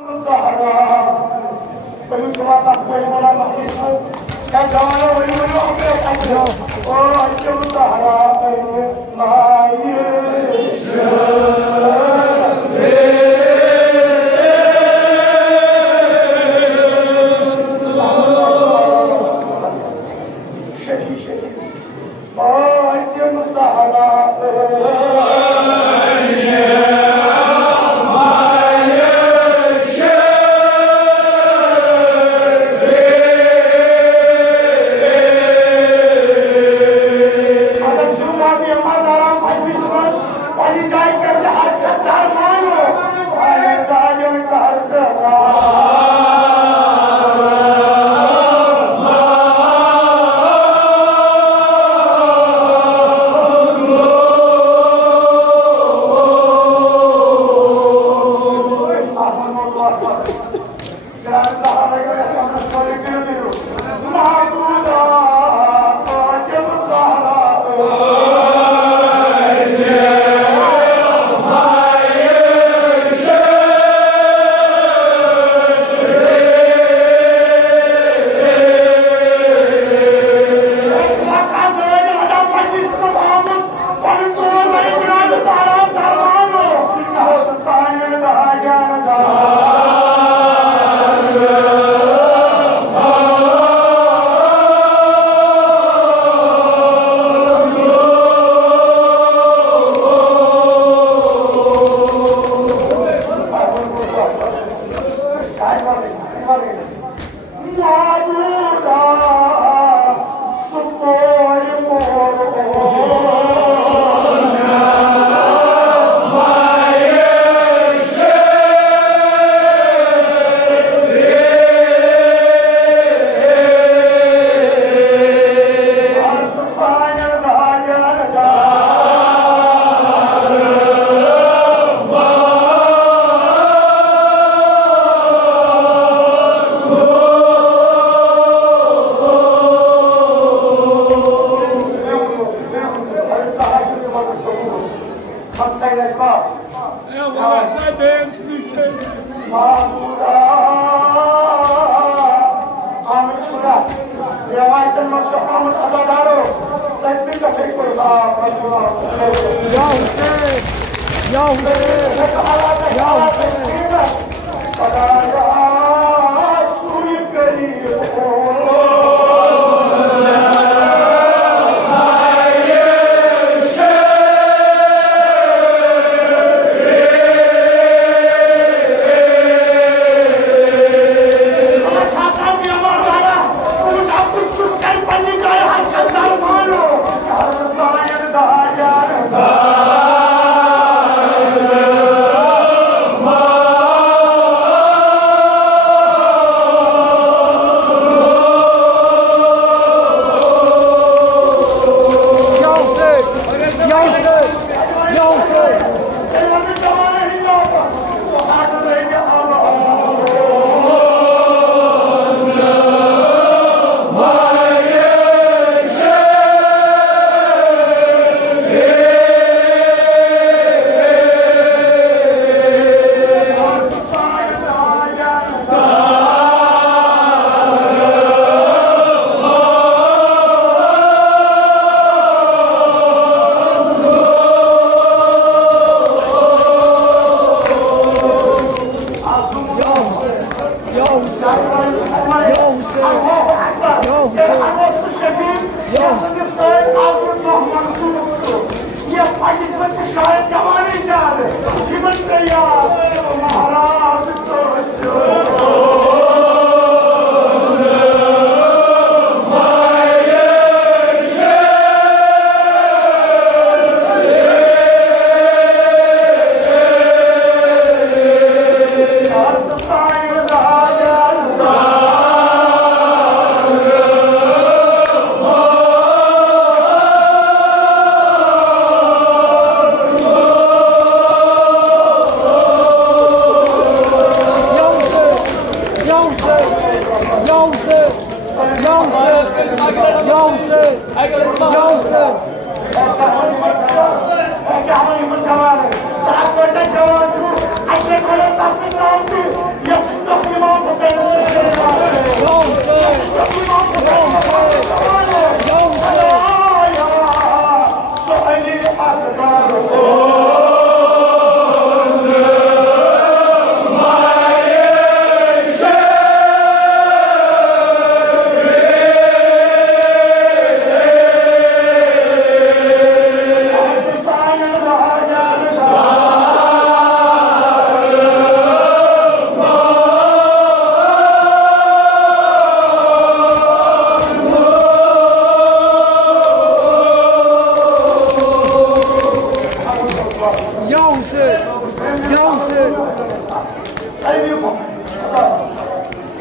الزهراء ويسوى تقوى ولا محيص كجوانا ويولو أبيض وعشو الزهراء ما شهي شهي وعشو الزهراء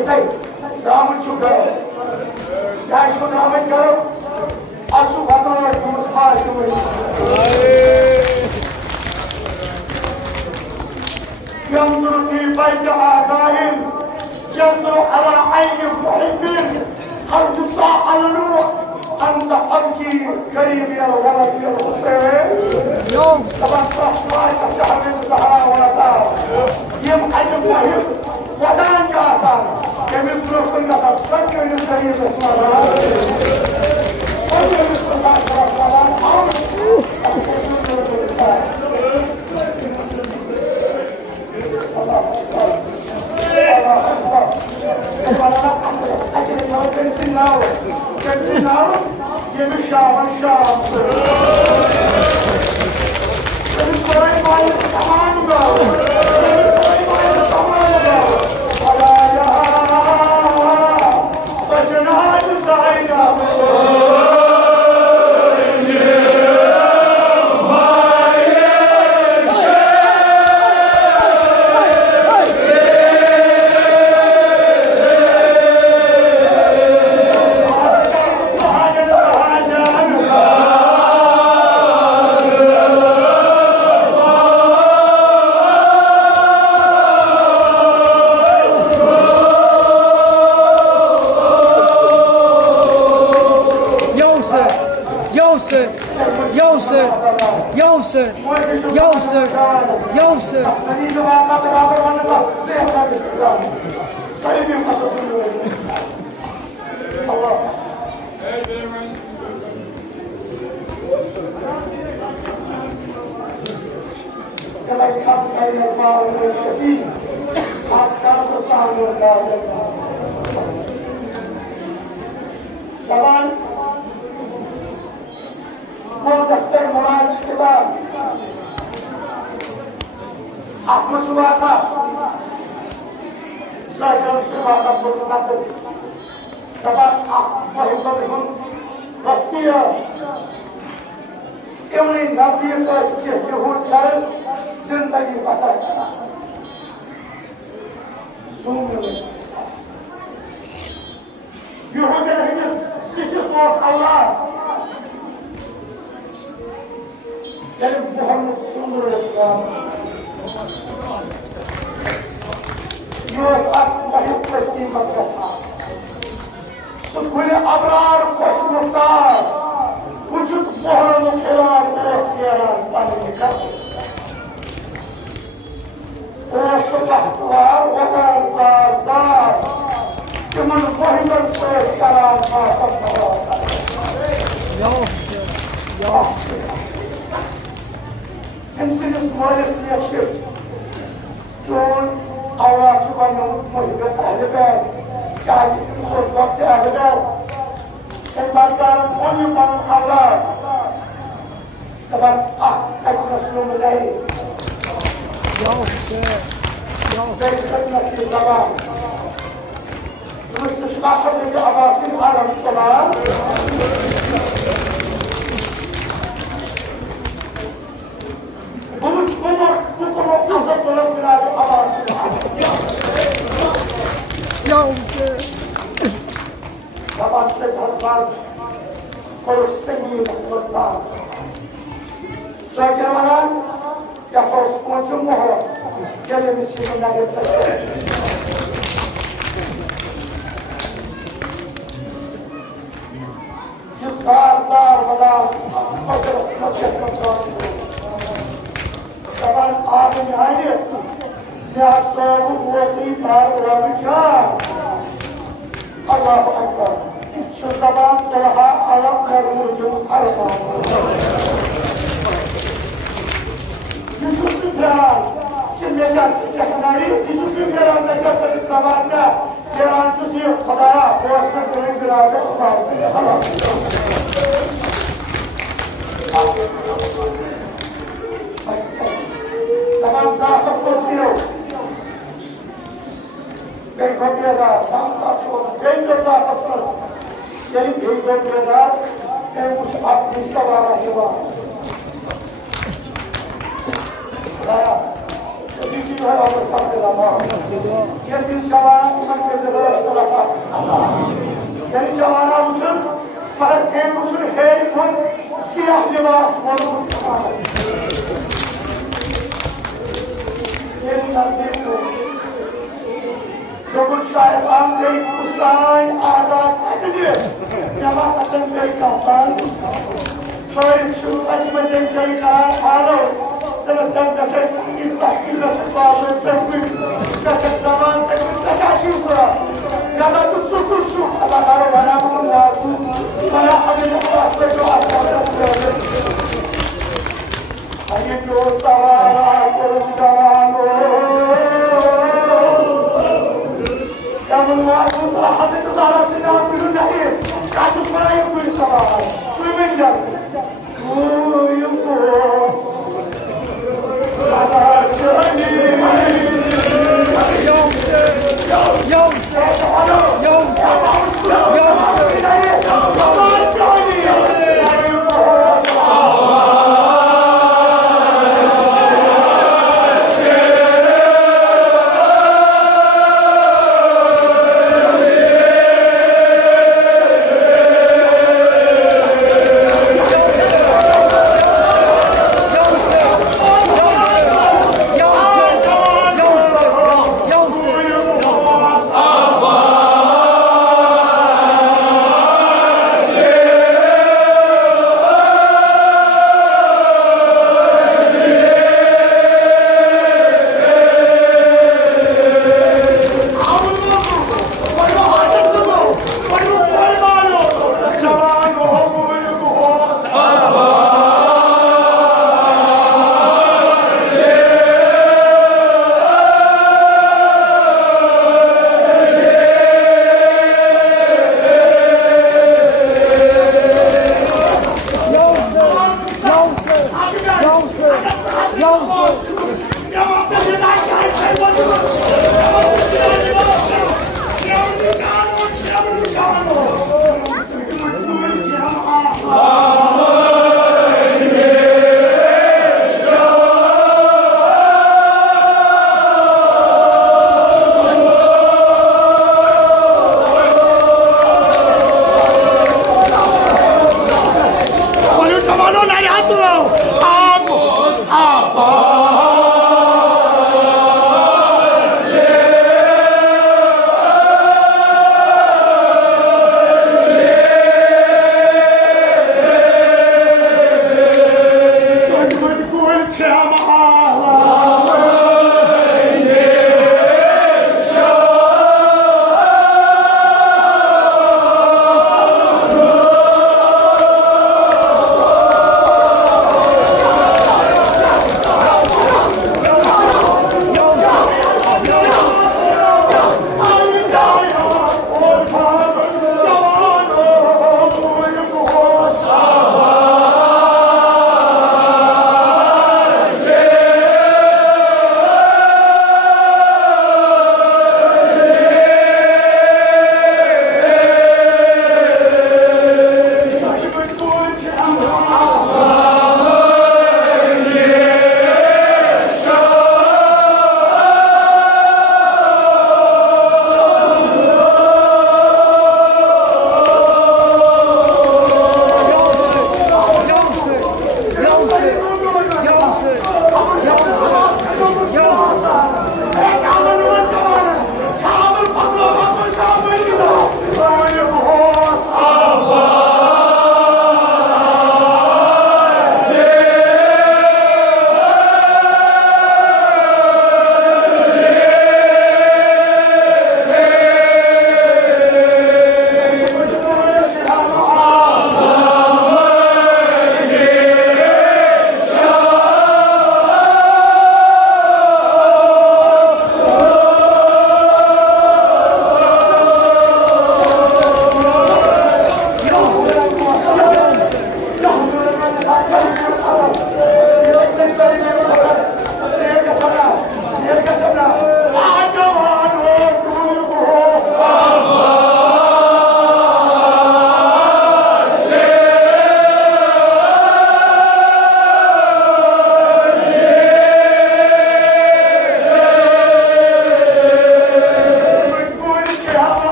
इथे राम शुगर क्या शुनाम करो आशु भगवान नमस्कार ينظر في بيت آذائهم ينظر على عين محب قلب ساعة النور أنت أبكي كريم يا ولد يا الحسين يوم طبعا صحراء الشهر الزهراء والدار يبقى المهم ودان جاسان يمثل كل نفس فكر الكريم اسم الله قل يمثل طبعا वो दस्तर मुराद किताब आपको हुआ था जिंदगी बसर करा अल्लाह मोहम्मद सुखुल अबरार खुश मुख्तार वुजुद मोहरम खिलार दोस्त यारान पानी निकल दोस्त बख्तवार वकार जार जार तिमन मोहम्मद से कराम मातम इंसिनिस मोलिस लियशिप जोन आवाज सुबह मोहम्मद अहले बैत Guys, you so box out of there. And my God, on you, man, Allah. Come on, second us from the lady. Yo, sir. Yo, very second us from the lady. Mr. Shmachad, the Abbasin, Alam, Tamara. Who's going to come up with the Abbasin, طبعا سيد هزبان قلوا السيد السلطان شاكر مران يصوص قوانسو مهرم جلب الشيخ الناجد سيد يصار صار بدار قدر اسمه جهة طبعا آمن هاي يا صوب وقيمة ورجال الله أكبر شو طبعا لها ألم نرجو أربعة يوسف بيران كم يجلس كحناري يوسف بيران نجلس الإسلام ده بيران تسير خدايا واسمه كريم بيران خلاص خلاص طبعا صاحب الصوت कहीं घटेदार साफ साफ कहीं करता कसमत कहीं भी घटेदार कहीं कुछ अपनी सवारा हुआ Yedi şavan merkezde tarafa. Yedi şavana usul, fakat en usul her gün siyah libas olmuş. Yedi tasdik bu. Dokuz şahit Andrei Ustayn Azad Sakıcı. Yama Sakın Bey Kaptan. Soyun şu saçma censeli karar ağır. Teruskan kasih kisah kita sesuatu sebut kasih zaman sebut kasih pula kata kucu kata karo mana pun aku mana ada yang aspek aspek ayo dosa terus jalan kamu aku telah hati saudara sedang berundai kasus merayu bersama menjadi Allah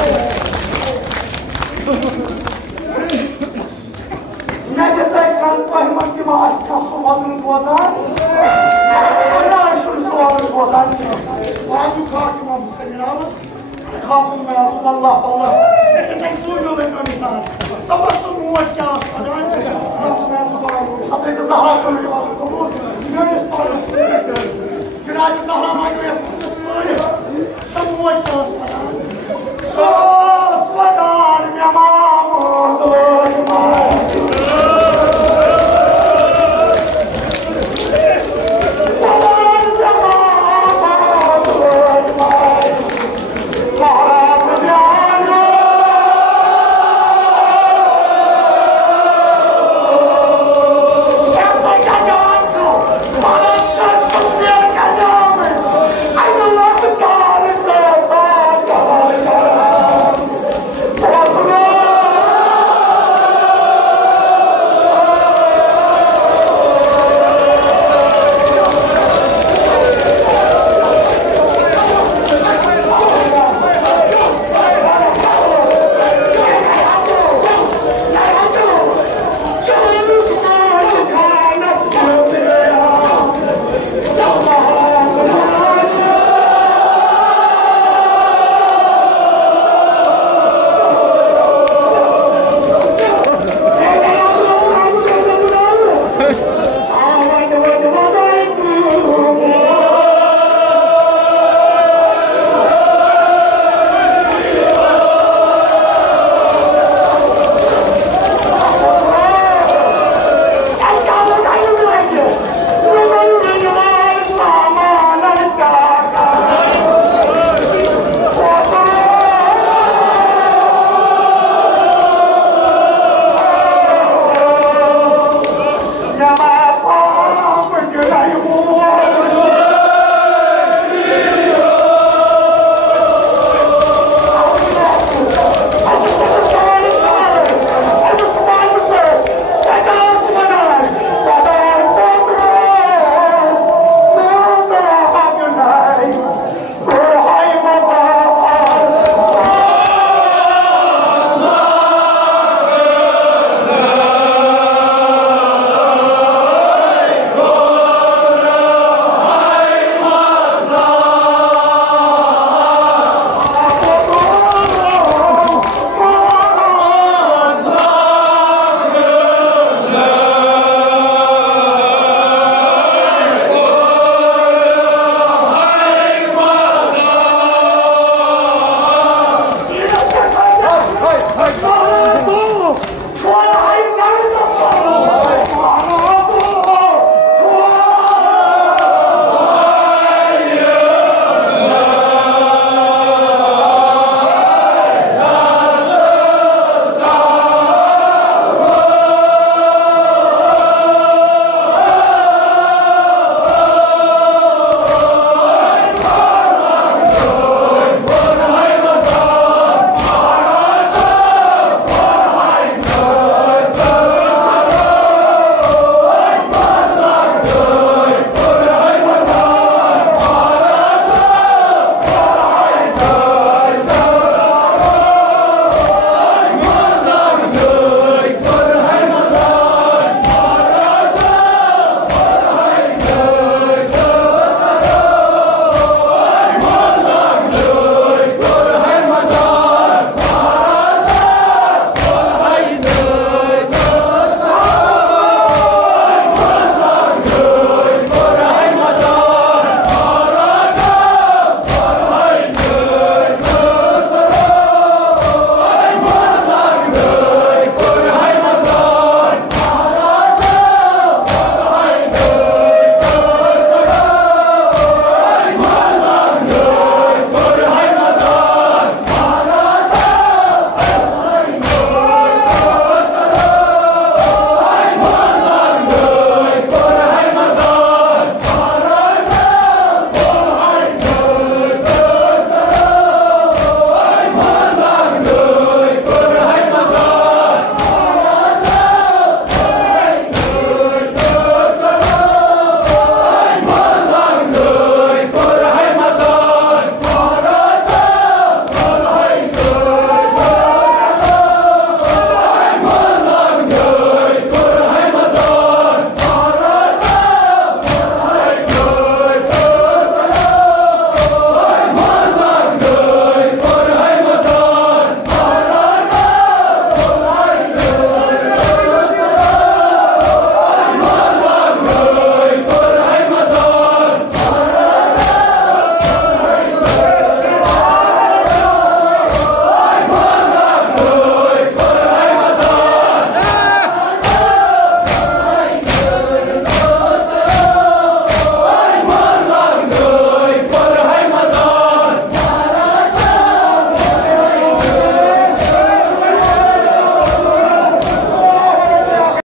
Let's